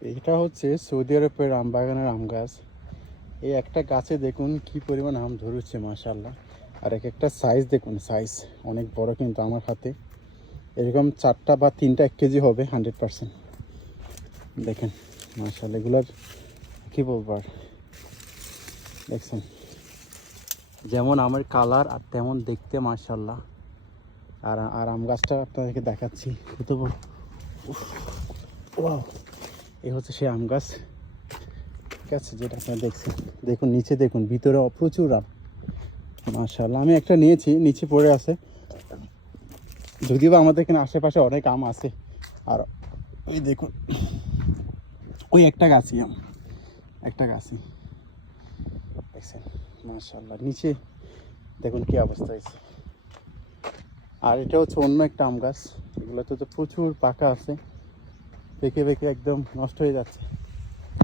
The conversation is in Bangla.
এটা হচ্ছে সৌদি আরবের আম বাগানের আম গাছ। এই একটা গাছে দেখুন কি পরিমাণ আম ধরেছে মাশাআল্লাহ। আর এক একটা সাইজ দেখুন, সাইজ অনেক বড়, কিন্তু আমার হাতে এরকম 4টা বা 3টা 1 কেজি হবে 100%। দেখেন মাশাআল্লাহ, এগুলার কী বলবো আর। দেখছেন যেমন আমের কালার আর তেমন দেখতে মাশাআল্লাহ। আর আর আম গাছটা আপনাদেরকে দেখাচ্ছি কত বড়। ওয়াও, এই হচ্ছে সেই আম গাছ, ঠিক আছে, যেটা আপনারা দেখছেন। দেখুন নিচে, দেখুন ভিতরে প্রচুর আম মাশাআল্লাহ। আমি একটা নিয়েছি, নিচে পড়ে আছে, যদিও আমাদের এখানে আশেপাশে অনেক আম আছে। আর ওই দেখুন ওই একটা গাছই আম, একটা গাছই দেখছেন মাশাআল্লাহ। নিচে দেখুন কি অবস্থা হয়েছে। আর এটা হচ্ছে অন্য একটা আম গাছ, এগুলোতে তো প্রচুর পাকা আছে, পেকে পেকে একদম নষ্ট হয়ে যাচ্ছে।